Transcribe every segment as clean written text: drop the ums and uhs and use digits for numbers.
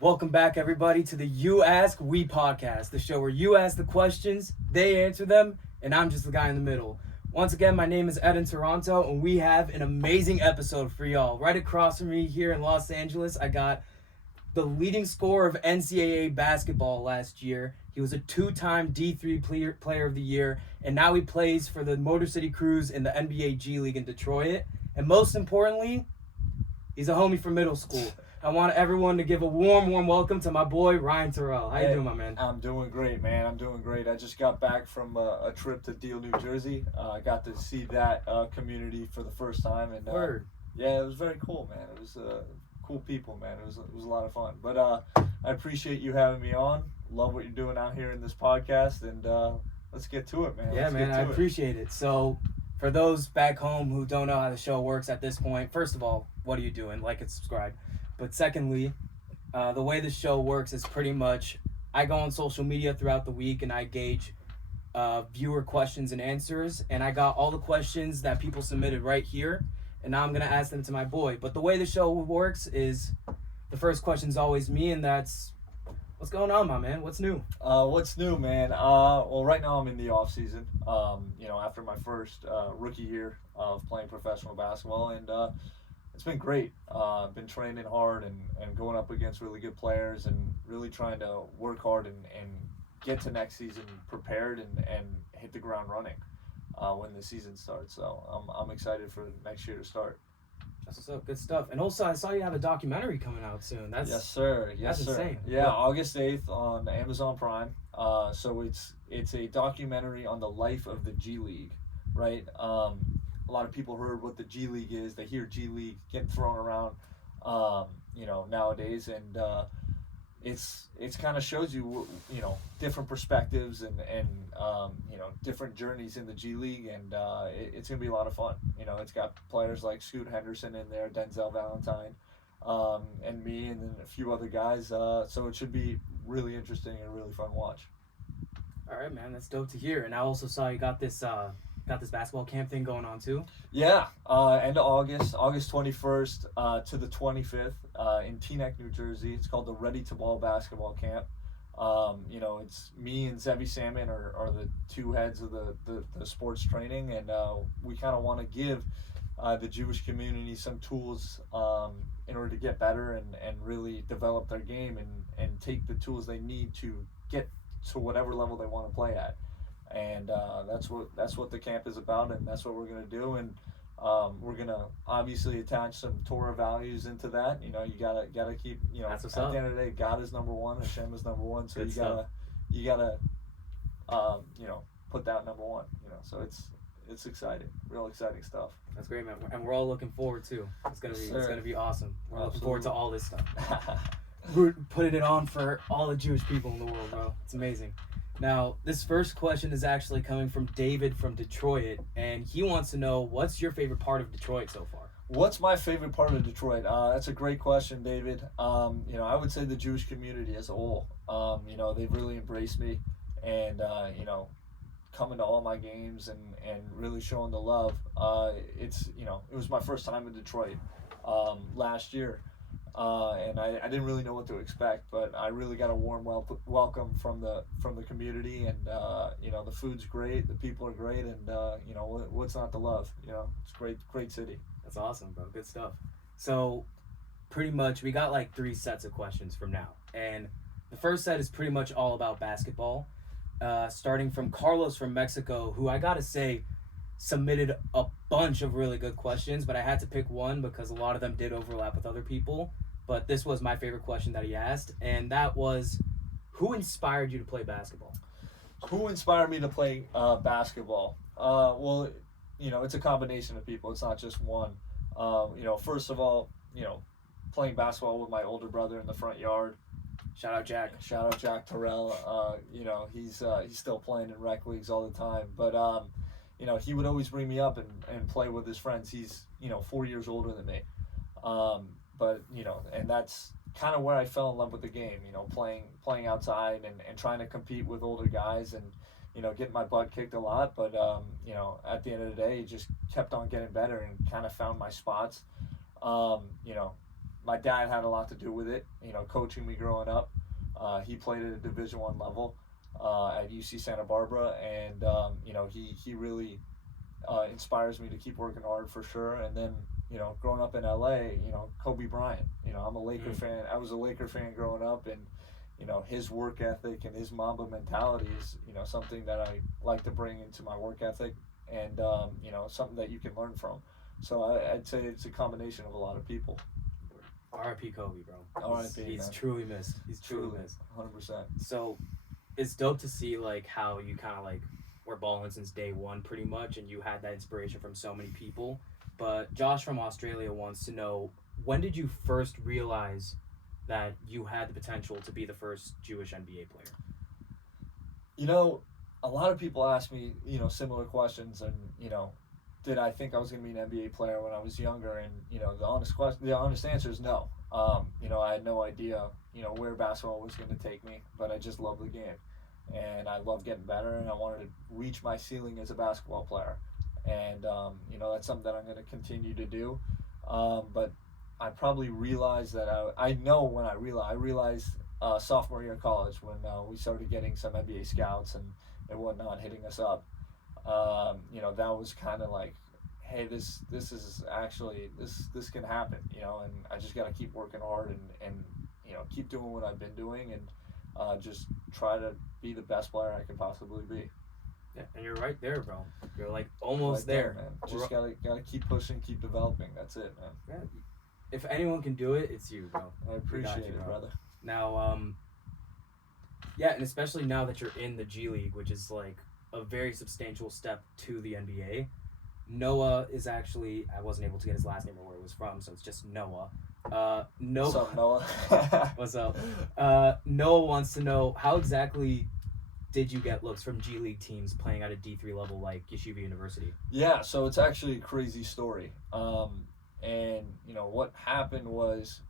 Welcome back, everybody, to the You Ask, We podcast, the show where you ask the questions, they answer them, and I'm just the guy in the middle. Once again, my name is Ed in Toronto, and we have an amazing episode for y'all. Right across from me here in Los Angeles, I got the leading scorer of NCAA basketball last year. He was a two-time D3 player of the year, and now he plays for the Motor City Cruise in the NBA G League in Detroit. And most importantly, he's a homie from middle school. I want everyone to give a warm welcome to my boy Ryan Turell. How you doing, my man? I'm doing great, man. I'm doing great. I just got back from a trip to Deal, New Jersey. I got to see that community for the first time, and Word. yeah, it was very cool, man. It was cool people, man. It was a lot of fun. But I appreciate you having me on. Love what you're doing out here in this podcast, and let's get to it, man. Yeah, Let's man, get to I it. appreciate it. So, for those back home who don't know how the show works at this point, first of all, what are you doing? Like and subscribe. But secondly, the way the show works is pretty much I go on social media throughout the week and I gauge viewer questions and answers. And I got all the questions that people submitted right here. And now I'm going to ask them to my boy. But the way the show works is the first question is always me, and that's what's going on, my man? What's new? What's new, man? Well, right now I'm in the off season. After my first rookie year of playing professional basketball, and it's been great. Been training hard and going up against really good players and really trying to work hard and get to next season prepared and hit the ground running when the season starts. So I'm excited for next year to start. That's what's up. Good stuff. And also, I saw you have a documentary coming out soon. Yes, sir. Yes, that's sir. insane. Yeah, What? August 8th on Amazon Prime. So it's a documentary on the life of the G League, right? A lot of people heard what the G League is. They hear G League getting thrown around, nowadays, and it's kind of shows you different perspectives and different journeys in the G League, and it's gonna be a lot of fun. It's got players like Scoot Henderson in there, Denzel Valentine, and me, and then a few other guys. So it should be really interesting and a really fun watch. All right, man. That's dope to hear. And I also saw you got this basketball camp thing going on too. Yeah, end of August 21st to the 25th in Teaneck, New Jersey. It's called the Ready to Ball Basketball Camp. It's me and Zevi Salmon are the two heads of the sports training, and we kind of want to give the Jewish community some tools in order to get better and really develop their game and take the tools they need to get to whatever level they want to play at. And that's what the camp is about, and that's what we're gonna do. And we're gonna obviously attach some Torah values into that. You gotta keep That's what's at up. the end of the day, God is number one, Hashem is number one. So Good stuff. you gotta put that number one. So it's exciting, real exciting stuff. That's great, man. And we're all looking forward to. It's gonna be awesome. We're looking forward to all this stuff. We're putting it on for all the Jewish people in the world, bro. It's amazing. Now, this first question is actually coming from David from Detroit, and he wants to know, what's your favorite part of Detroit so far? What's my favorite part of Detroit? That's a great question, David. I would say the Jewish community as a whole. They've really embraced me, and coming to all my games and really showing the love. It was my first time in Detroit last year. And I didn't really know what to expect, but I really got a warm welcome from the community, and the food's great, the people are great, and what's not to love? It's a great city. That's awesome, bro. Good stuff. So, pretty much, we got like 3 sets of questions from now, and the first set is pretty much all about basketball. Starting from Carlos from Mexico, who I gotta say submitted a bunch of really good questions, but I had to pick one because a lot of them did overlap with other people. But this was my favorite question that he asked, and that was, who inspired you to play basketball? Who inspired me to play basketball? Well, it's a combination of people. It's not just one. First of all, playing basketball with my older brother in the front yard. Shout out Jack. Shout out Jack Turell. He's still playing in rec leagues all the time. But he would always bring me up and play with his friends. He's 4 years older than me. And that's kind of where I fell in love with the game. Playing outside and trying to compete with older guys and getting my butt kicked a lot. But at the end of the day, just kept on getting better and kind of found my spots. my dad had a lot to do with it. Coaching me growing up. He played at a Division I level at UC Santa Barbara, and he really inspires me to keep working hard for sure. And then growing up in LA, Kobe Bryant. I'm a Laker fan. I was a Laker fan growing up, and his work ethic and his Mamba mentality is something that I like to bring into my work ethic, and something that you can learn from. So I'd say it's a combination of a lot of people. R.I.P. Kobe, bro. He's man. truly missed. He's truly missed. 100%. So it's dope to see like how you kind of like were balling since day one, pretty much, and you had that inspiration from so many people. But Josh from Australia wants to know, when did you first realize that you had the potential to be the first Jewish NBA player? A lot of people ask me, similar questions, and did I think I was going to be an NBA player when I was younger? And the honest answer is no. I had no idea, where basketball was going to take me, but I just loved the game, and I loved getting better, and I wanted to reach my ceiling as a basketball player, and that's something that I'm going to continue to do. But I probably realized that I realized sophomore year of college when we started getting some NBA scouts and whatnot hitting us up. That was kind of like, hey, this is actually this can happen, and I just got to keep working hard and keep doing what I've been doing, and just try to be the best player I can possibly be. Yeah, and you're right there, bro. You're like almost there, man. Just gotta keep pushing, keep developing. That's it, man. Yeah. If anyone can do it, it's you, bro. I appreciate it, brother. Now, yeah, and especially now that you're in the G League, which is like a very substantial step to the NBA. Noah is actually, I wasn't able to get his last name or where it was from, so it's just Noah. Noah. What's up, Noah? What's up? Noah wants to know, how exactly did you get looks from G League teams playing at a D3 level like Yeshiva University? Yeah, so it's actually a crazy story. And what happened was,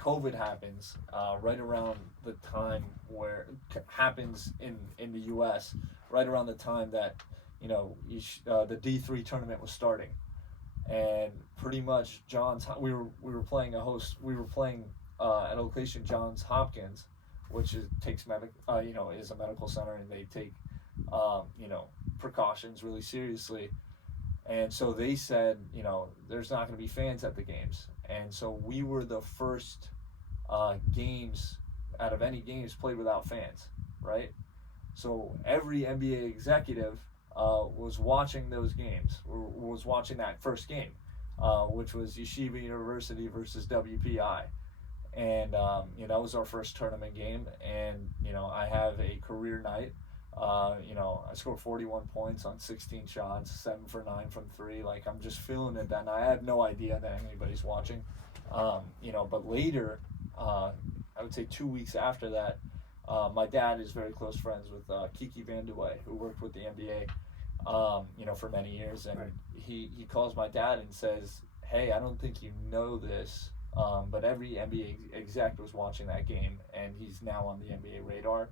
COVID happens right around the time where it happens in the U.S. right around the time that the D3 tournament was starting, and pretty much we were playing at a location, Johns Hopkins, which is a medical center, and they take precautions really seriously. And so they said, there's not going to be fans at the games. And so we were the first games out of any games played without fans, right? So every NBA executive was watching those games, or was watching that first game, which was Yeshiva University versus WPI. And that was our first tournament game. And I have a career night. I scored 41 points on 16 shots, 7 for 9 from 3. Like, I'm just feeling it then. I have no idea that anybody's watching. But later, I would say 2 weeks after that, my dad is very close friends with Kiki Van de Wey, who worked with the NBA, for many years. And right. he calls my dad and says, hey, I don't think you know this, but every NBA exec was watching that game, and he's now on the NBA radar.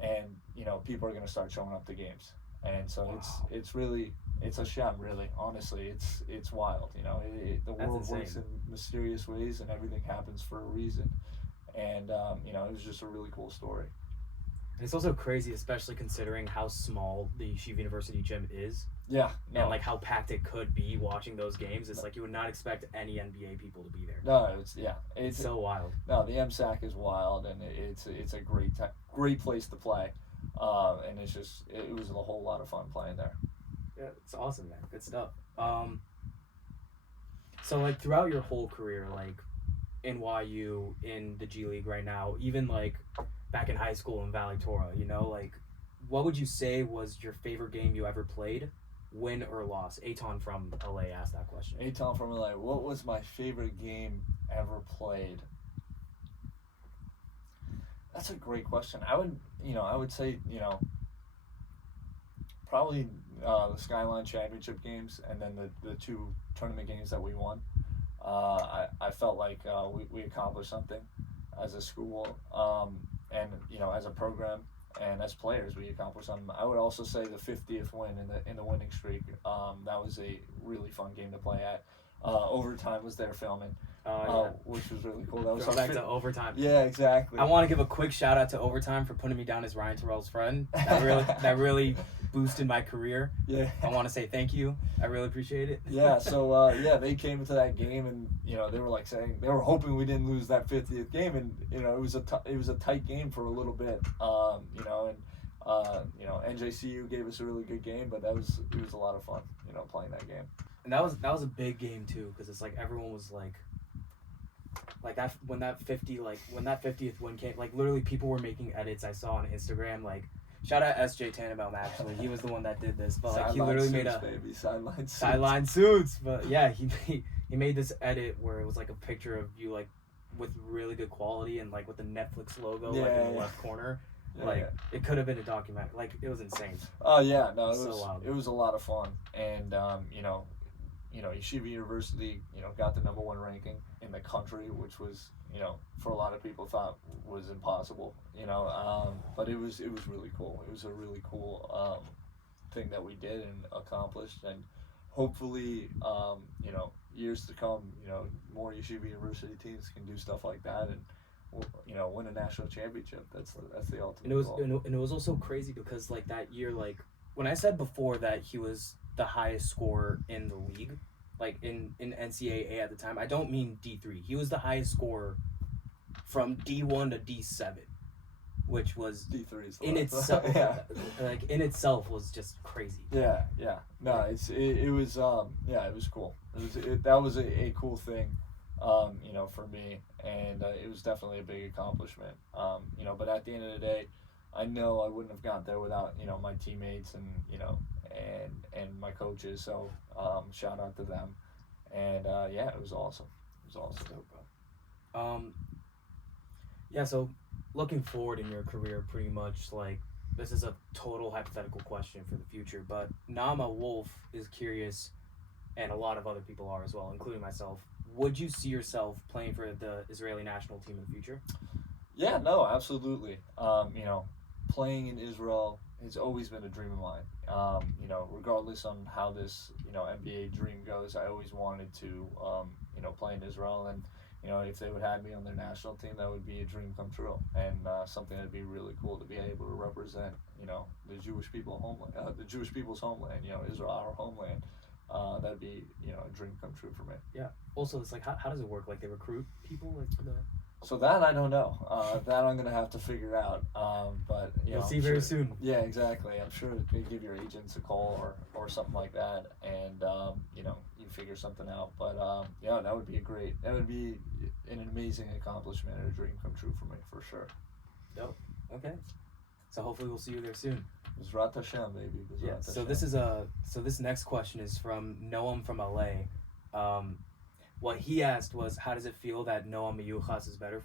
And people are going to start showing up to games, and so wow. it's a Shem, really. Honestly, it's wild. The world works in mysterious ways, and everything happens for a reason. And it was just a really cool story. And it's also crazy, especially considering how small the Yeshiva University gym is. Yeah. No. And like how packed it could be watching those games. It's like you would not expect any NBA people to be there. No, it's so wild. No, the MSAC is wild, and it's a great place to play. And it was a whole lot of fun playing there. Yeah, it's awesome, man. Good stuff. So like throughout your whole career, like NYU, in the G League right now, even like back in high school in Valley Torah, like what would you say was your favorite game you ever played, win or loss? Eitan from LA asked that question. Eitan from LA, what was my favorite game ever played? That's a great question. I would say, probably the Skyline Championship games, and then the 2 tournament games that we won. I felt like we accomplished something as a school, and as a program, and as players we accomplished something. I would also say the 50th win in the winning streak. That was a really fun game to play at. Overtime was there filming. Yeah. which was really cool. That was Throw back to overtime. Yeah, exactly. I want to give a quick shout out to overtime for putting me down as Ryan Turell's friend. That really boosted my career. Yeah. I want to say thank you. I really appreciate it. Yeah. So they came into that game, and they were like saying they were hoping we didn't lose that 50th game, and it was a tight game for a little bit. NJCU gave us a really good game, but it was a lot of fun, playing that game. And that was a big game too, because it's like everyone was like that when that 50th win came, like literally people were making edits I saw on Instagram, like shout out SJ Tannenbaum, actually he was the one that did this, but like he literally made a sideline suits, but yeah, he made this edit where it was like a picture of you like with really good quality and like with the Netflix logo like in the left corner. It could have been a documentary. Like it was insane. Oh yeah, no, it was a lot of fun, and Yeshiva University, got the #1 ranking in the country, which was, for a lot of people thought was impossible, but it was really cool. It was a really cool thing that we did and accomplished, and hopefully, years to come, more Yeshiva University teams can do stuff like that and, win a national championship. That's the ultimate goal. And it was also crazy because like that year, like when I said before that he was the highest scorer in the league, like in NCAA at the time, I don't mean D3. He was the highest scorer from D1 to D7, which was D3 in itself like in itself was just crazy. Yeah. No, it was cool. That was a cool thing, for me, and it was definitely a big accomplishment. But at the end of the day, I know I wouldn't have got there without my teammates and and my coaches. So shout out to them, and it was awesome. It was awesome. So looking forward in your career, pretty much like this is a total hypothetical question for the future, but Nama Wolf is curious, and a lot of other people are as well, including myself. Would you see yourself playing for the Israeli national team in the future? Yeah, no, absolutely. Playing in Israel has always been a dream of mine. Regardless on how this, NBA dream goes, I always wanted to, play in Israel. And, if they would have me on their national team, that would be a dream come true. And something that'd be really cool to be able to represent, the Jewish people's homeland, Israel, our homeland. That'd be, a dream come true for me. Yeah. Also, it's like, how does it work? Like, they recruit people? Like, for the... So that I don't know. That I'm gonna have to figure out. But you'll see very soon. Yeah, exactly. I'm sure they give your agents a call or something like that, and you figure something out. But that would be that would be an amazing accomplishment and a dream come true for me for sure. Dope. Okay. So hopefully we'll see you there soon. Bezrat Hashem, baby. Yeah. So this next question is from Noam from LA. What he asked was, how does it feel that Noam Miyuchas is better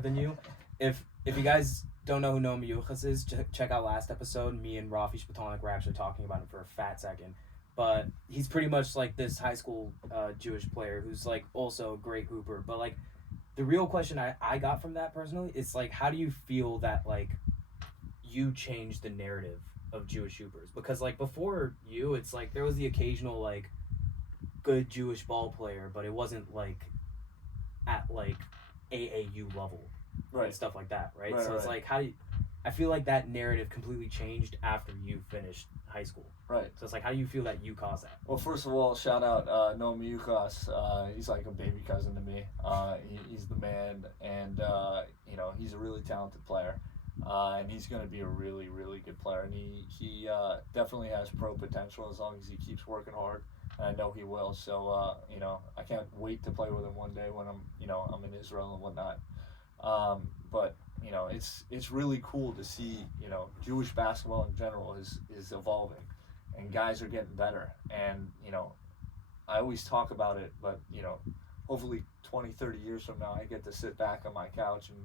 than you? If you guys don't know who Noam Miyuchas is, check out last episode. Me and Rafi Shpatonik were actually talking about him for a fat second. But he's pretty much like this high school Jewish player who's like also a great hooper. But like the real question I got from that personally is like, how do you feel that like you changed the narrative of Jewish hoopers? Because like before you, it's like there was the occasional like good Jewish ball player, but it wasn't like at like AAU level, right? And stuff like that, right? Right, so it's like, I feel like that narrative completely changed after you finished high school, right? So it's like, how do you feel that you caused that? Well, first of all, shout out Noam Miyuchas. He's like a baby cousin to me. He's the man, and he's a really talented player. And he's going to be a really, really good player, and he definitely has pro potential as long as he keeps working hard. And I know he will. So I can't wait to play with him one day when I'm in Israel and whatnot. But it's really cool to see Jewish basketball in general is evolving, and guys are getting better. And I always talk about it, but hopefully 20, 30 years from now, I get to sit back on my couch and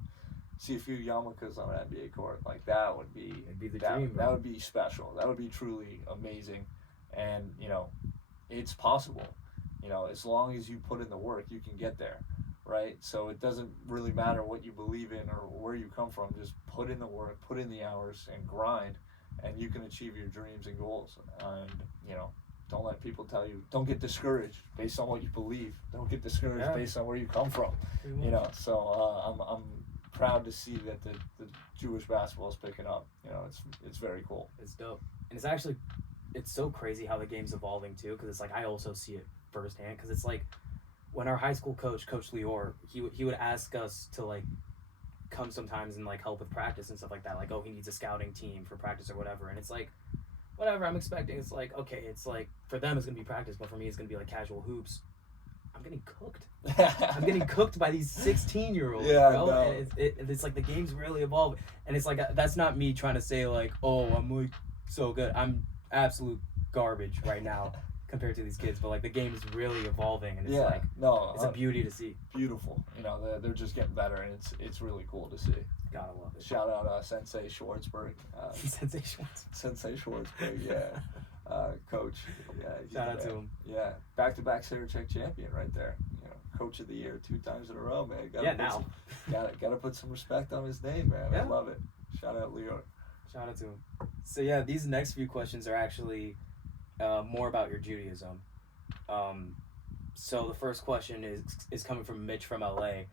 see a few yarmulkes on an NBA court. Like that would be the dream. That would be special. That would be truly amazing. And it's possible. As long as you put in the work, you can get there, right? So it doesn't really matter what you believe in or where you come from. Just put in the work, put in the hours, and grind, and you can achieve your dreams and goals. And don't let people tell you. Don't get discouraged based on what you believe. Don't get discouraged based on where you come from. You know, so I'm proud to see that the Jewish basketball is picking up. You know, it's very cool. It's dope, and it's so crazy how the game's evolving too. Because it's like I also see it firsthand. Because it's like when our high school coach Lior, he would ask us to like come sometimes and like help with practice and stuff like that. Like, oh, he needs a scouting team for practice or whatever, and it's like whatever I'm expecting. It's like, okay, it's like for them it's gonna be practice, but for me it's gonna be like casual hoops. I'm getting cooked. I'm getting cooked by these 16-year-olds, bro. No. And it's like the game's really evolved, and it's like that's not me trying to say like, oh, I'm like so good. I'm absolute garbage right now compared to these kids, but like the game is really evolving, and it's like it's a beauty to see. Beautiful. You know, they're just getting better, and it's really cool to see. Gotta love it. Shout out Sensei Schwartzberg. Sensei Schwartzberg, yeah. Coach. Yeah. Shout out to him. Yeah. Back-to-back Sarachek champion right there. You know, coach of the year 2 times in a row, man. Gotta put some respect on his name, man. Yeah. I love it. Shout out Leo. Shout out to him. So yeah, these next few questions are actually more about your Judaism. So the first question is coming from Mitch from LA.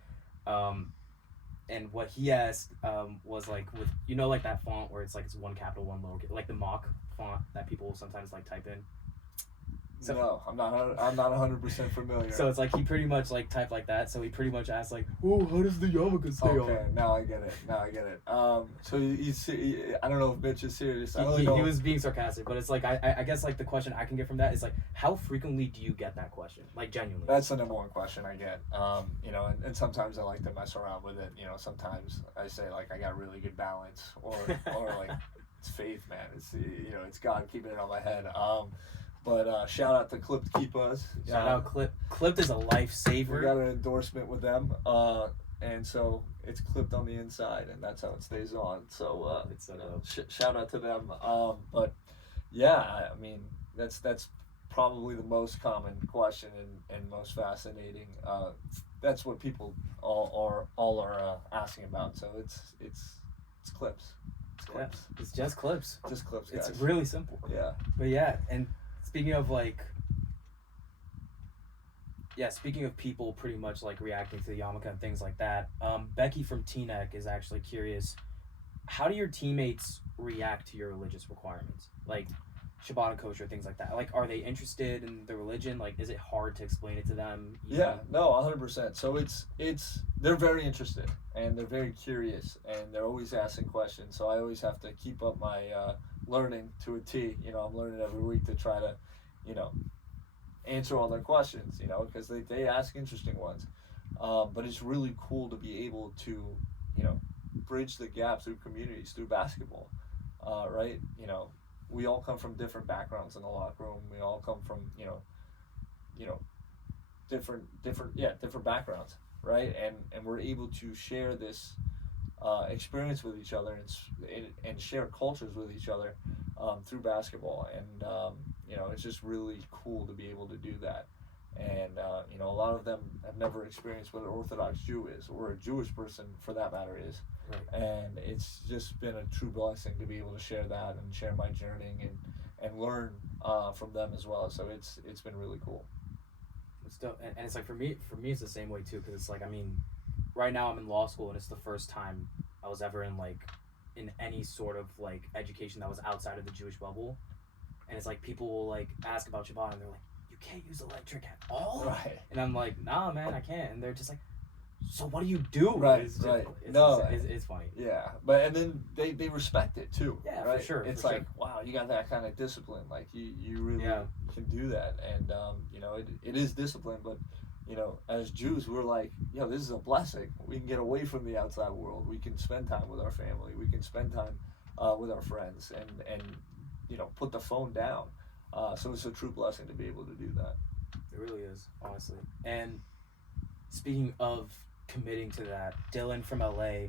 And what he asked was like with like that font where it's like it's one capital, one lowercase, like the mock font that people sometimes like type in. So, no, I'm not 100% familiar. So it's like he pretty much like typed like that. So he pretty much asked like, "Oh, how does the yarmulke stay on?" Okay, now I get it. So I don't know if Mitch is serious. He was being sarcastic, but it's like I guess like the question I can get from that is like, how frequently do you get that question? Like genuinely. That's the number one question I get. You know, and sometimes I like to mess around with it. You know, sometimes I say like I got really good balance, or like it's faith, man. It's it's God keeping it on my head. But shout out to Clipped Keepas. Shout out Clipped. Clipped is a lifesaver. We got an endorsement with them, and so it's clipped on the inside, and that's how it stays on. So shout out to them. But yeah, I mean that's probably the most common question and most fascinating. That's what people all are asking about. So it's clips. It's clips. Yeah, it's just clips. Just clips, guys. It's really simple. Yeah. But yeah, and speaking of people pretty much like reacting to the yarmulke and things like that, Becky from TNEC is actually curious, how do your teammates react to your religious requirements? Like Shabbat and kosher, things like that. Like, are they interested in the religion? Like, is it hard to explain it to them? Yeah, no, 100%. So they're very interested and they're very curious and they're always asking questions. So I always have to keep up my learning to a T. You know, I'm learning every week to try to, answer all their questions, because they ask interesting ones. But it's really cool to be able to, bridge the gap through communities, through basketball, right? We all come from different backgrounds in the locker room. We all come from, different backgrounds, right? And we're able to share this experience with each other and share cultures with each other through basketball. And, it's just really cool to be able to do that. And, a lot of them have never experienced what an Orthodox Jew is, or a Jewish person for that matter is. Right. And it's just been a true blessing to be able to share that and share my journey and learn from them as well. So it's been really cool. It's dope. And it's like for me it's the same way too, because it's like, I mean, right now I'm in law school and it's the first time I was ever in any sort of like education that was outside of the Jewish bubble. And it's like people will like ask about Shabbat and they're like, "You can't use electric at all?" Right. And I'm like, "Nah, man, I can't." And they're just like, "So what do you do?" Right, it's right. It's funny. Yeah, but and then they respect it too. Yeah, right? for sure. It's for like, sure. Wow, you got that kind of discipline. Like you really can do that. And it is discipline, but as Jews, we're like, this is a blessing. We can get away from the outside world. We can spend time with our family. We can spend time with our friends, and put the phone down. So it's a true blessing to be able to do that. It really is, honestly. And speaking of committing to that, Dylan from LA,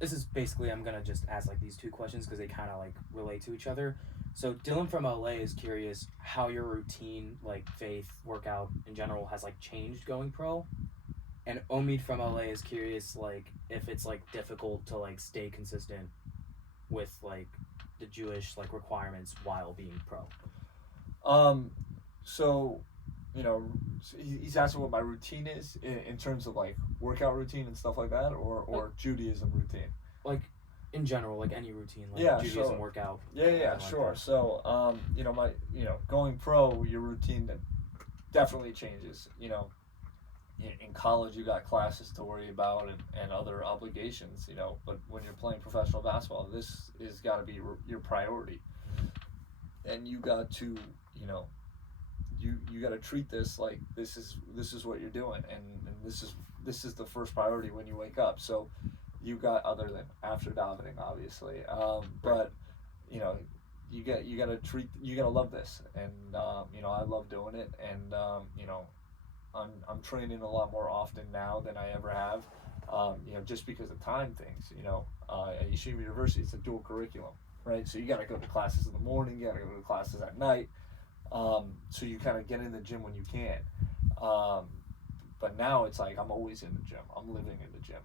this is basically, I'm gonna just ask like these two questions because they kind of like relate to each other. So Dylan from LA is curious how your routine, like faith, workout in general, has like changed going pro. And Omid from LA is curious like if it's like difficult to like stay consistent with like the Jewish like requirements while being pro. So, he's asking what my routine is in terms of like workout routine and stuff like that, or Judaism routine. Like in general, like any routine, like Yeah, Judaism so workout. yeah, anything like sure. that. So, going pro, your routine definitely changes. In college you got classes to worry about and other obligations, but when you're playing professional basketball, this is got to be your priority, and you got to you know you got to treat this like this is what you're doing, and this is the first priority when you wake up. So you got, other than after davening obviously, but you know you got to you got to love this, and I love doing it, and I'm training a lot more often now than I ever have. Just because of time things. At Yeshiva University, it's a dual curriculum, right? So you got to go to classes in the morning, you got to go to classes at night. So you kind of get in the gym when you can. But now it's like I'm always in the gym. I'm living in the gym.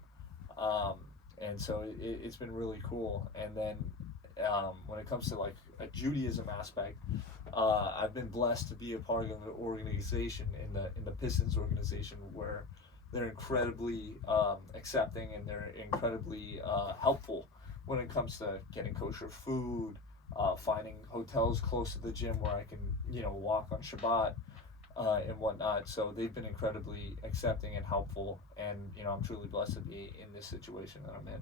And so it's been really cool. And then when it comes to like a Judaism aspect, I've been blessed to be a part of an organization in the Pistons organization, where they're incredibly accepting, and they're incredibly helpful when it comes to getting kosher food, finding hotels close to the gym where I can walk on Shabbat and whatnot. So they've been incredibly accepting and helpful, and I'm truly blessed to be in this situation that I'm in.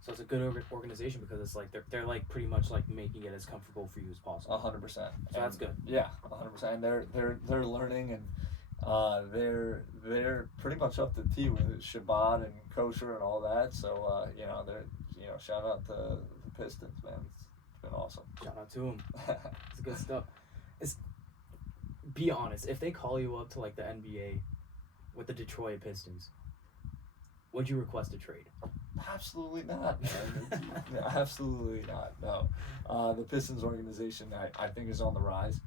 So it's a good organization, because it's like they're like pretty much like making it as comfortable for you as possible. 100%. So that's good. Yeah, 100%. And they're learning, and they're pretty much up to T with Shabbat and kosher and all that. So they're shout out to the Pistons, man. It's been awesome. Shout out to them. It's good stuff. Be honest. If they call you up to like the NBA with the Detroit Pistons, would you request a trade? Absolutely not, man. Absolutely not. No. The Pistons organization, I think, is on the rise.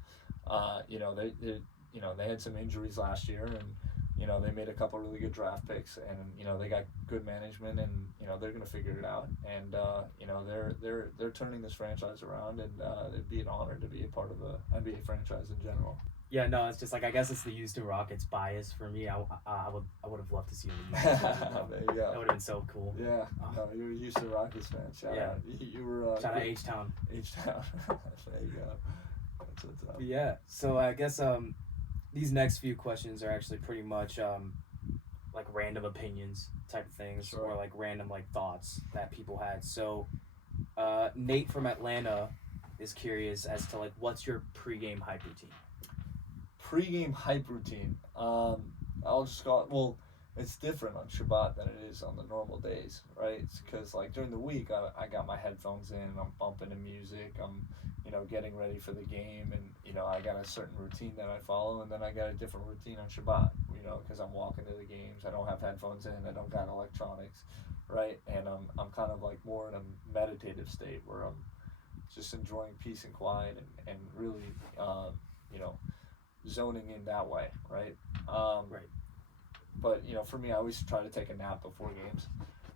They had some injuries last year, and they made a couple really good draft picks, and they got good management, and they're gonna figure it out, and they're turning this franchise around, and it'd be an honor to be a part of the NBA franchise in general. Yeah, no, it's just like, I guess it's the Houston Rockets bias for me. I would have loved to see him in the Houston. There you go. That would have been so cool. Yeah, no, you're a Houston Rockets fan. Shout out. You were shout out H-Town. H-Town. There you go. That's what's up. Yeah. So I guess these next few questions are actually pretty much like random opinions type of things, Sure. or like random like thoughts that people had. So Nate from Atlanta is curious as to like, what's your pregame hype routine? Pre-game hype routine. I'll just call it. Well, it's different on Shabbat than it is on the normal days, right? It's because like during the week, I got my headphones in. I'm bumping the music. I'm getting ready for the game, and I got a certain routine that I follow, and then I got a different routine on Shabbat. Because I'm walking to the games. I don't have headphones in. I don't got electronics, right? And I'm kind of like more in a meditative state where I'm just enjoying peace and quiet, and really zoning in that way, right? Right. But for me, I always try to take a nap before games.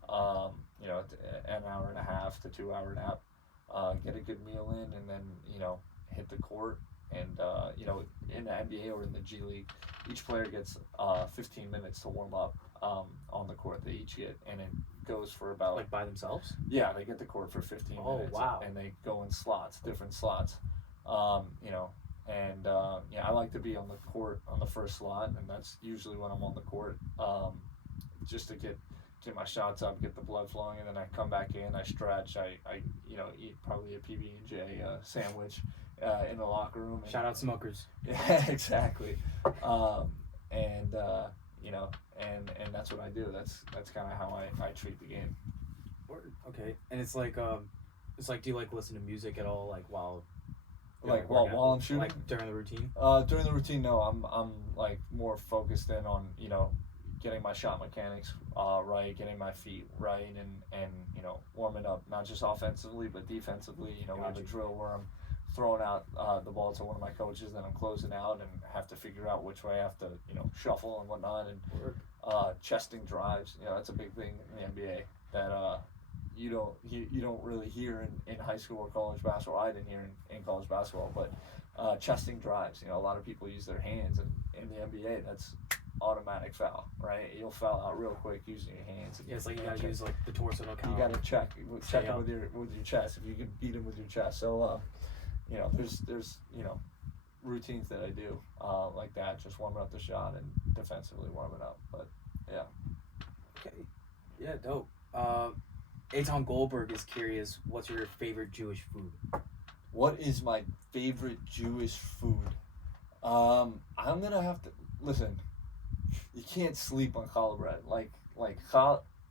An hour and a half to 2 hour nap. Get a good meal in, and then hit the court. And in the NBA or in the G League, each player gets 15 minutes to warm up on the court. They each get, and it goes for about like by themselves. Yeah, they get the court for 15 minutes. Oh wow! And they go in different slots. I like to be on the court on the first slot, and that's usually when I'm on the court, just to get my shots up, get the blood flowing, and then I come back in, I stretch, I eat probably a PB&J sandwich in the locker room. Shout out smokers. Yeah, exactly. And that's what I do. That's kind of how I treat the game. Okay, and it's like do you like listen to music at all, like while? While I'm shooting? Like during the routine? During the routine, no. I'm like more focused in on, getting my shot mechanics right, getting my feet right, and warming up, not just offensively, but defensively. We have a drill where I'm throwing out the ball to one of my coaches, then I'm closing out and have to figure out which way I have to, shuffle and whatnot, and chesting drives. That's a big thing in the NBA that you don't really hear in high school or college basketball. I didn't hear in college basketball, but chesting drives. A lot of people use their hands, and in the NBA, that's automatic foul, right? You'll foul out real quick using your hands. Yeah, it's like you gotta use like the torso to count. You gotta check it with your chest if you can beat him with your chest. So, there's routines that I do like that, just warming up the shot and defensively warming up. But yeah. Okay. Yeah, dope. Eitan Goldberg is curious, what's your favorite Jewish food? What is my favorite Jewish food? I'm gonna have to listen. You can't sleep on challah bread, like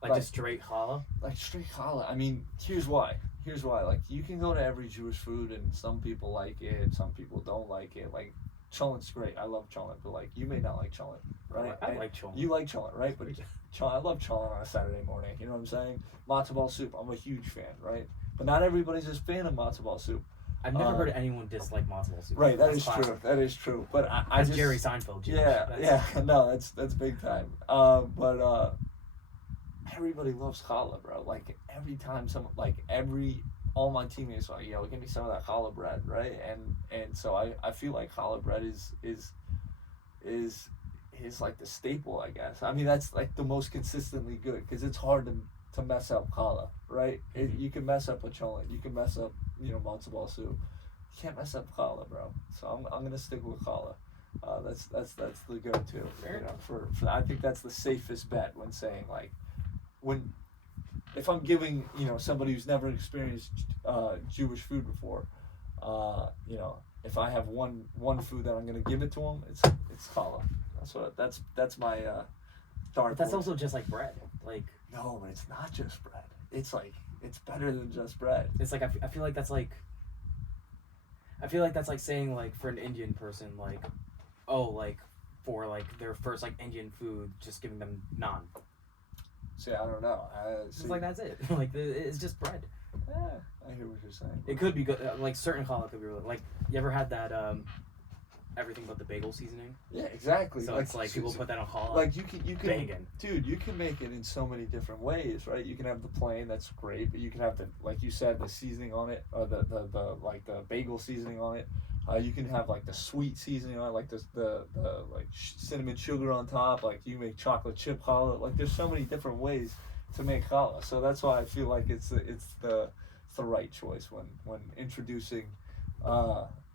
just straight challah. Like straight challah. I mean, here's why. Like, you can go to every Jewish food, and some people like it, some people don't like it. Like, cholent's great. I love cholent, but like, you may not like cholent, right? I like cholent. You like cholent, right? But I love cholent on a Saturday morning. You know what I'm saying? Matzo ball soup. I'm a huge fan, right? But not everybody's a fan of matzo ball soup. I've never heard anyone dislike matzo ball soup. Right, that is true. But I just, Jerry Seinfeld. Yeah. No, that's big time. But everybody loves challah, bro. Like, every time all my teammates are like, yo, give me some of that challah bread, right? And so I feel like challah bread is like the staple, I guess. I mean, that's like the most consistently good, because it's hard to mess up challah, right? You can mess up a cholent, you can mess up matzo ball soup. You can't mess up challah, bro. So I'm gonna stick with challah. That's the go-to. For I think that's the safest bet when saying, like, if I'm giving somebody who's never experienced Jewish food before, if I have one food that I'm gonna give it to them, it's challah. That's my dark. But that's also just like bread. Like, no, but it's not just bread. It's like, it's better than just bread. It's like I feel like that's like saying, like, for an Indian person, like, oh, like, for like their first like Indian food, just giving them naan. See, I don't know. It's like, that's it. Like, it's just bread. Yeah, I hear what you're saying. It could be good. Like, certain challah could be really, like, you ever had that everything but the bagel seasoning? Yeah, exactly. So it's like people put that on challah. Like, you can banging. Dude, you can make it in so many different ways, right? You can have the plain, that's great, but you can have the, like you said, the seasoning on it, or the bagel seasoning on it. You can have like the sweet seasoning on it, like the cinnamon sugar on top. Like, you make chocolate chip challah. Like, there's so many different ways to make challah. So that's why I feel like it's the right choice when introducing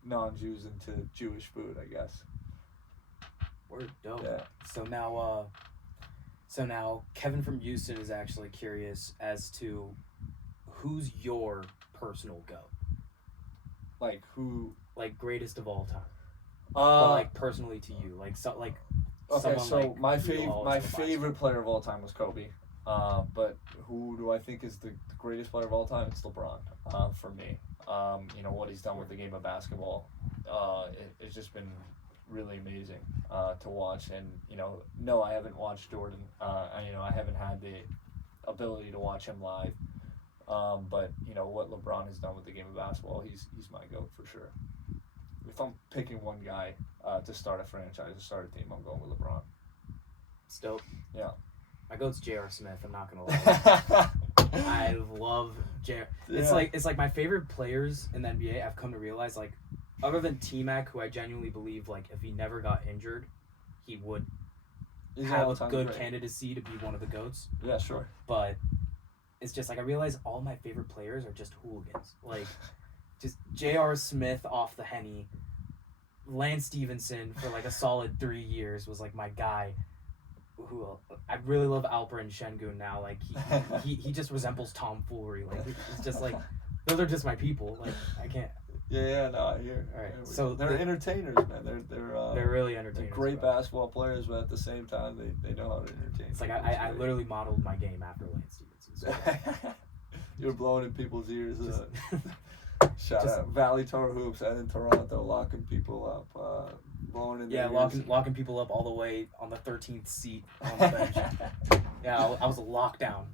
non-Jews into Jewish food, I guess. Word, dope. Yeah. So now Kevin from Houston is actually curious as to who's your personal GOAT. Like, who? Like, greatest of all time. But, like, personally to you, like, so, like. Okay, so like, my favorite player of all time was Kobe. But who do I think is the greatest player of all time? It's LeBron. For me, what he's done with the game of basketball, it's just been really amazing to watch. And no, I haven't watched Jordan. I haven't had the ability to watch him live. But what LeBron has done with the game of basketball, he's my GOAT for sure. If I'm picking one guy to start a franchise, to start a team, I'm going with LeBron. It's dope. Yeah. My GOAT's J.R. Smith. I'm not gonna lie. I love J.R. Yeah. It's like my favorite players in the NBA. I've come to realize, like, other than T-Mac, who I genuinely believe, like, if he never got injured, he would have a good candidacy to be one of the GOATs. Yeah, sure. But it's just like I realize all my favorite players are just hooligans. Like, just J.R. Smith off the Henny, Lance Stevenson for like a solid 3 years was like my guy. Who I really love Alperen Şengün now. Like, he just resembles tomfoolery. Like, it's just like, those are just my people. Like, I can't. Yeah, no, I hear. All right, yeah, so they're entertainers, man. They're really entertainers. They're great basketball players, but at the same time, they know how to entertain. It's like I literally modeled my game after Lance Stevenson. So. You're blowing in people's ears. Shout out Valley Tar Hoops and in Toronto, locking people up, blowing in their ears. locking people up all the way on the 13th seat on the bench. Yeah, I was locked down.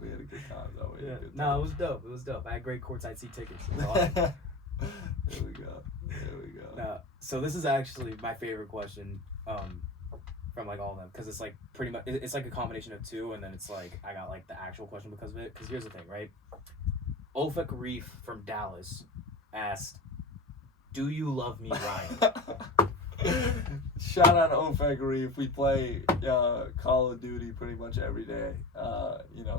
We had a good time though. It was dope. It was dope. I had great courtside seat tickets. There we go. So this is actually my favorite question from like all of them, because it's like pretty much it's like a combination of two, and then it's like I got like the actual question because of it. Because here's the thing, right? Ofek Reef from Dallas asked, Do you love me, Ryan? Shout out to Ofek Reef. We play Call of Duty pretty much every day.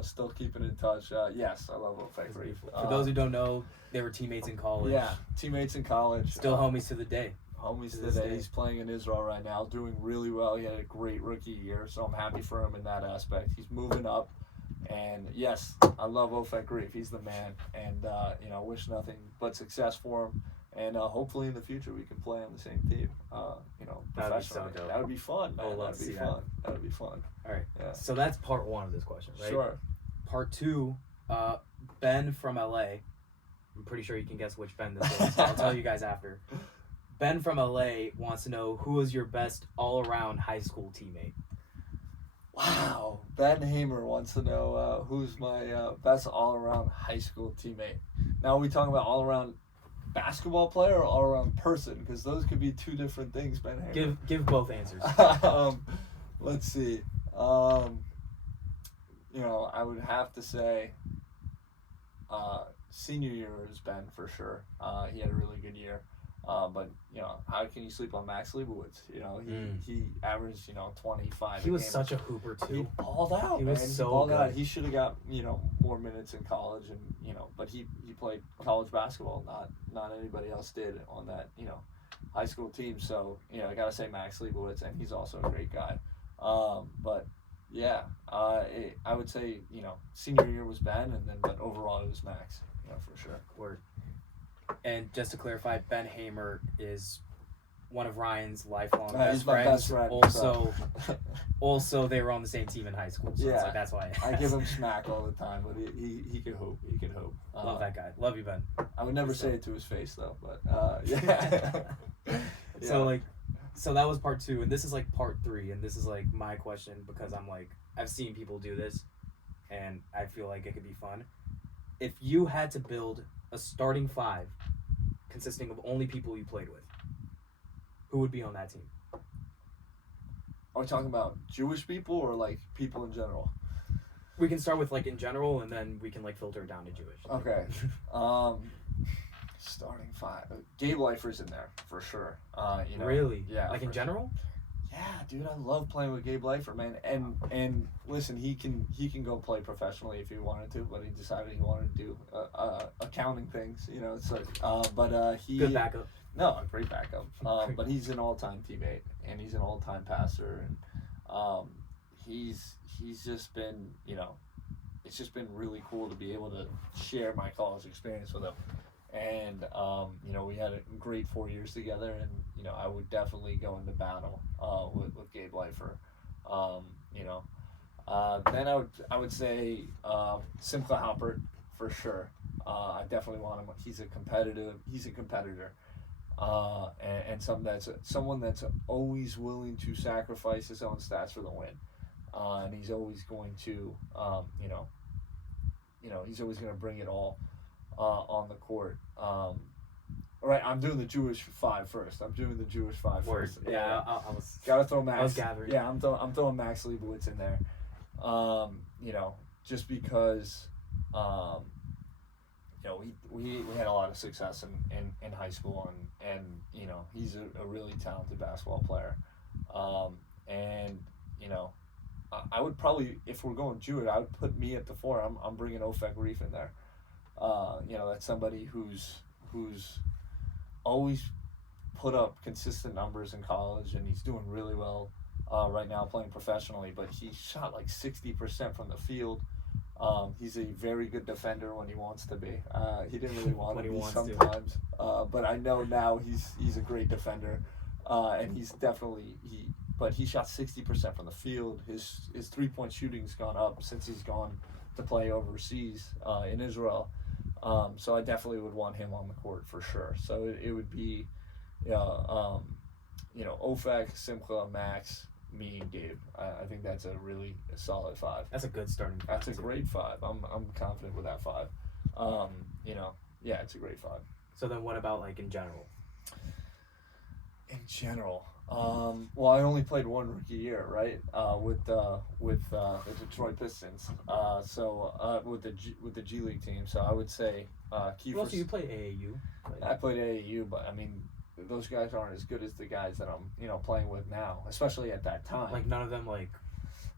Still keeping in touch. Yes, I love Ofek Reef. For those who don't know, they were teammates in college. Yeah, teammates in college. Still homies to the day. Homies to the day. He's playing in Israel right now, doing really well. He had a great rookie year, so I'm happy for him in that aspect. He's moving up. And yes, I love Ofek Reef. He's the man. And, wish nothing but success for him. And hopefully in the future we can play on the same team. Professionally. That would be fun, man. That would be fun. That would be fun. All right. Yeah. So that's part one of this question, right? Sure. Part two, Ben from LA. I'm pretty sure you can guess which Ben this is. I'll tell you guys after. Ben from LA wants to know, who was your best all-around high school teammate? Wow. Ben Hamer wants to know who's my best all-around high school teammate. Now, are we talking about all-around basketball player or all-around person? Because those could be two different things, Ben Hamer. Give both answers. Let's see. I would have to say senior year was Ben for sure. He had a really good year. But how can you sleep on Max Leibowitz? He averaged 25. He was such a hooper too. He balled out. He man. was so balled good. Out. He should have got more minutes in college, and but he played college basketball. Not anybody else did on that high school team. So I gotta say Max Leibowitz, and he's also a great guy. But yeah, I would say senior year was Ben, but overall it was Max. For sure. Word. And just to clarify, Ben Hamer is one of Ryan's lifelong best he's my friends. best friend. Also, they were on the same team in high school. So Yeah. that's why I give him smack all the time, but he can hoop. He can hoop. Love that guy. Love you, Ben. I would never say it to his face though, but yeah. So that was part two, and this is like part three, and this is like my question because I've seen people do this, and I feel like it could be fun. If you had to build a starting five consisting of only people you played with, who would be on that team? Are we talking about Jewish people or like people in general? We can start with like in general, and then we can like filter it down to Jewish. Okay. Starting five. Gabe Leifer's in there for sure. Really? Yeah. Like in general? Yeah, dude, I love playing with Gabe Leifer, man. And listen, he can go play professionally if he wanted to, but he decided he wanted to do accounting things. It's like, he Good backup. No, a great backup. But he's an all-time teammate, and he's an all-time passer, and he's just been, it's just been really cool to be able to share my college experience with him. And we had a great 4 years together, and I would definitely go into battle with Gabe Leifer. Then I would say Simcha Halpert for sure. I definitely want him. He's a competitor, and someone that's always willing to sacrifice his own stats for the win, and he's always going to he's always going to bring it all on the court. All right, I'm doing the Jewish five first. First. Yeah, I was. Gotta throw Max. I was gathering. Yeah, I'm throwing Max Leibowitz in there. Just because, we had a lot of success in high school, and he's a really talented basketball player. I would probably, if we're going Jewish, I would put me at the four. I'm bringing Ofek Reef in there. That's somebody who's always put up consistent numbers in college, and he's doing really well right now playing professionally, but he shot like 60% from the field. He's a very good defender when he wants to be. He didn't really want to be sometimes, but I know now he's a great defender, and he's definitely but he shot 60% from the field. His 3-point shooting's gone up since he's gone to play overseas in Israel. So I definitely would want him on the court for sure. So it would be, Ofek, Simcha, Max, me, and Gabe. I think that's a really solid five. That's a good starting five. That's a great five. I'm confident with that five. It's a great five. So then what about like in general? In general, well, I only played one rookie year, right? With the Detroit Pistons. With the G League team. So I would say Well, Kiefer. also you play AAU. I played AAU, but I mean, those guys aren't as good as the guys that I'm playing with now, especially at that time. Like none of them like.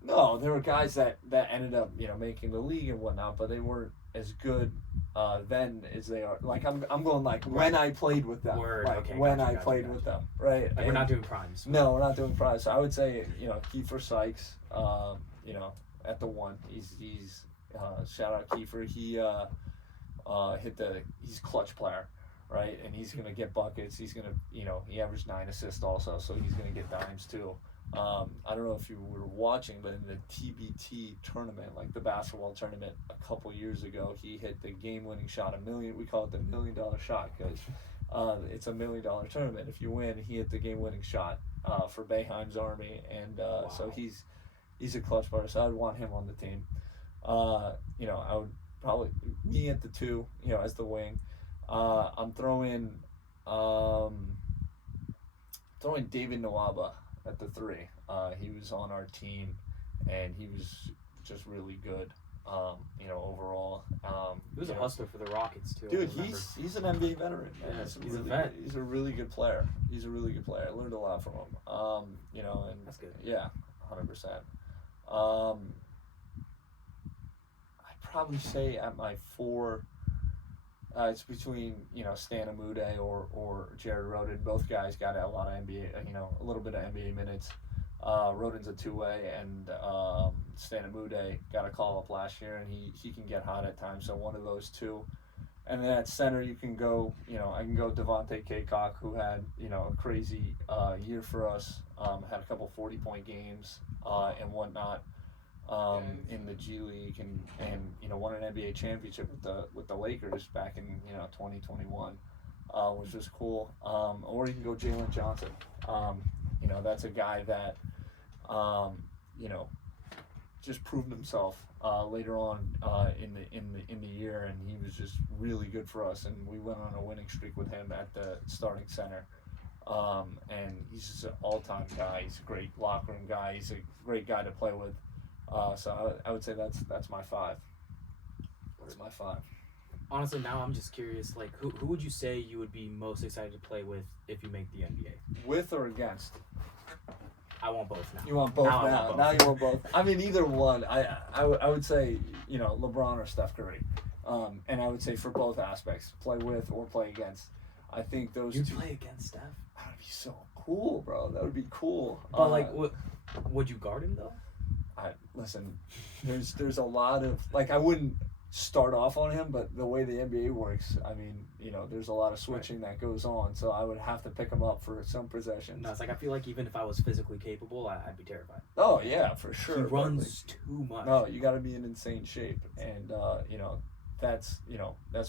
No, there were guys that ended up making the league and whatnot, but they weren't as good then as they are. Like I'm going like when I played with them, Word. like Okay, when gotcha, I gotcha, played gotcha. with them, right? Like we're not doing primes. No, we're not doing prize. So I would say Kiefer Sykes, at the one. He's shout out Kiefer. He he's a clutch player, right? And he's gonna get buckets. He's gonna he averaged 9 assists also, so he's gonna get dimes too. I don't know if you were watching, but in the TBT tournament, like the basketball tournament a couple years ago, he hit the game-winning shot. We call it the $1 million shot because it's a $1 million tournament. If you win, he hit the game-winning shot for Boeheim's Army, and Wow. so he's a clutch player. So I'd want him on the team. I would probably me at the 2, as the wing. I'm throwing David Nwaba at the 3. He was on our team, and he was just really good. Overall. He was a hustler for the Rockets too. Dude, he's an NBA veteran. Man. Yeah, he's a vet. He's a really good player. I learned a lot from him. And That's good. Yeah, 100%. I'd probably say at my 4. It's between Stan Amude or Jared Rhoden. Both guys got a lot of NBA, a little bit of NBA minutes. Rhoden's a 2-way, and Stan Amude got a call up last year, and he can get hot at times. So one of those two. And then at center, you can go. I can go Devontae Kaycock, who had a crazy year for us. Had a couple 40-point games and whatnot. In the G League and won an NBA championship with the Lakers back in 2021, which was cool. Or you can go Jalen Johnson. That's a guy that just proved himself later on in the year, and he was just really good for us. And we went on a winning streak with him at the starting center. And he's just an all-time guy. He's a great locker room guy. He's a great guy to play with. So I would say that's my 5. That's my 5. Honestly, now I'm just curious. Like, who would you say you would be most excited to play with if you make the NBA? With or against? I want both now. You want both now? I want both. Now you want both. I mean, either one. I would say LeBron or Steph Curry, and I would say for both aspects, play with or play against. I think those You'd two. play against Steph? That would be so cool, bro. That would be cool. But would you guard him though? Listen, there's a lot of I wouldn't start off on him, but the way the NBA works, I mean, there's a lot of switching that goes on, so I would have to pick him up for some possessions. No, it's I feel like even if I was physically capable, I'd be terrified. Oh yeah, for sure. He runs too much. No, you got to be in insane shape, and that's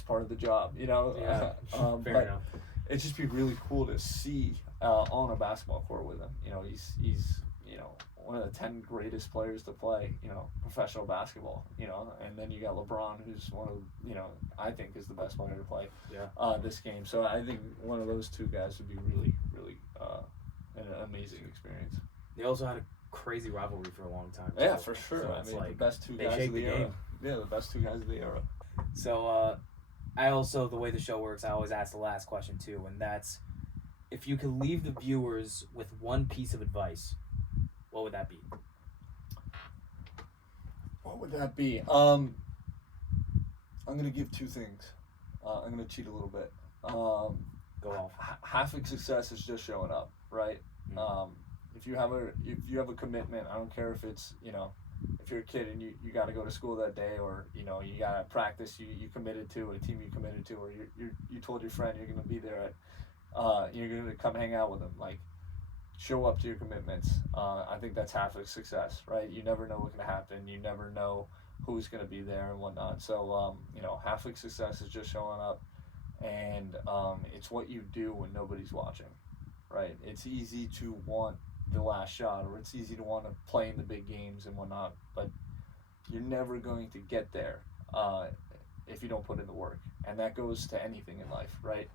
part of the job. Yeah. Fair but enough. It'd just be really cool to see on a basketball court with him. He's one of the 10 greatest players to play, professional basketball, and then you got LeBron, who's one of, I think is the best player to play this game. So I think one of those two guys would be really, really an amazing experience. They also had a crazy rivalry for a long time. Yeah, for sure. So I mean, the best two they guys shake of the the era. game. Yeah, the best two guys of the era. So the way the show works, I always ask the last question too, and that's if you could leave the viewers with one piece of advice, what would that be? What would that be? I'm gonna give 2 things. I'm gonna cheat a little bit. Go off. Half of success is just showing up, right? Mm-hmm. If you have a commitment, I don't care if it's if you're a kid and you got to go to school that day, or you got to practice you committed to, a team you committed to, or you told your friend you're gonna be there at you're gonna come hang out with them. Show up to your commitments. I think that's half of success, right? You never know what's going to happen. You never know who's going to be there and whatnot. So, half of success is just showing up, and it's what you do when nobody's watching, right? It's easy to want the last shot, or it's easy to want to play in the big games and whatnot, but you're never going to get there if you don't put in the work, and that goes to anything in life, right?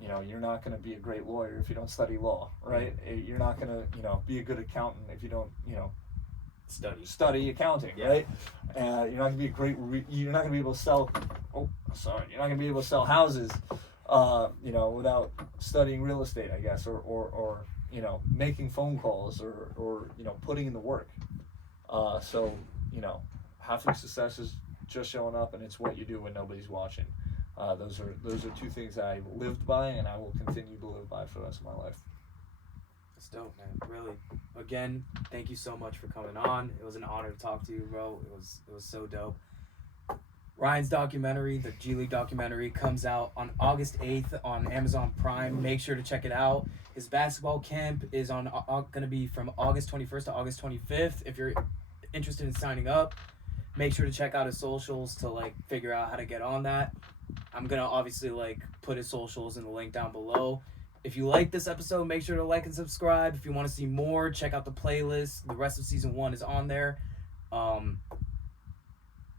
You know, you're not going to be a great lawyer if you don't study law, right? You're not going to, you know, be a good accountant if you don't, you know, study accounting, right? You're not going to be a great. You're not going to be able to sell. Oh, sorry. You're not going to be able to sell houses, you know, without studying real estate, I guess, or you know, making phone calls or you know, putting in the work. So you know, half your success is just showing up, and it's what you do when nobody's watching. Those are two things that I lived by, and I will continue to live by for the rest of my life. That's dope, man. Really. Again, thank you so much for coming on. It was an honor to talk to you, bro. It was so dope. Ryan's documentary, the G League documentary, comes out on August 8th on Amazon Prime. Make sure to check it out. His basketball camp is going to be from August 21st to August 25th. If you're interested in signing up, make sure to check out his socials to like figure out how to get on that. I'm going to obviously like put his socials in the link down below. If you like this episode, make sure to like and subscribe. If you want to see more, check out the playlist. The rest of season 1 is on there.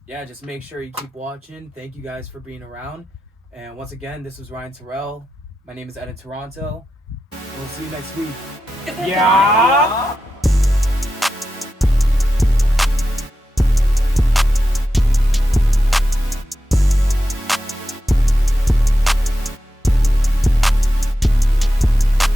Yeah, just make sure you keep watching. Thank you guys for being around. And once again, this was Ryan Turell. My name is Eden Toronto. We'll see you next week. Yeah.